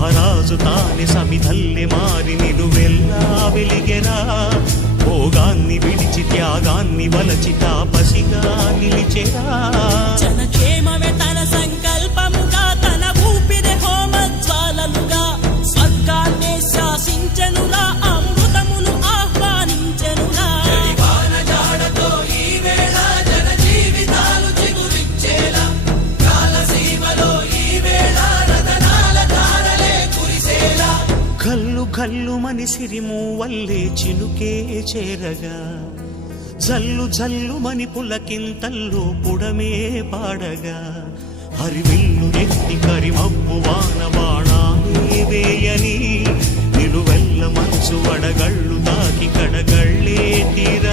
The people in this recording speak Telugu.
మహారాజు తానే సమిధల్లె మారి నిలువెల్లా వెలిగెరా. భోగాన్ని విడిచి త్యాగాన్ని వలచి తాపసిగా నిలిచెరా. జనక్షేమమే తన సంకల్పముగా, తన ఊపిరి హోమజ్వాలలుగా, స్వర్గాన్నే శాసించెనురా, అమృతమును ఆహ్వానించెనురా. జాడతో ఈ వేళ జన జీవితాలు చిగురించేలా, కాలసీమలో ఈ వేళ రతనాల ధారలే కురిసేలా. కల్లు కల్లు మని సిరిమూవల్లే చినుకే చేరగా, జల్లు జల్లు మని పులకింతల్లో పుడమే పాడగా, హరివిల్లు ఎత్తి కరిమబ్బు వాన బాణాలే వేయని, నిలువెల్ల మనసు వడగళ్ళు తాకి కడగళ్ళే తీర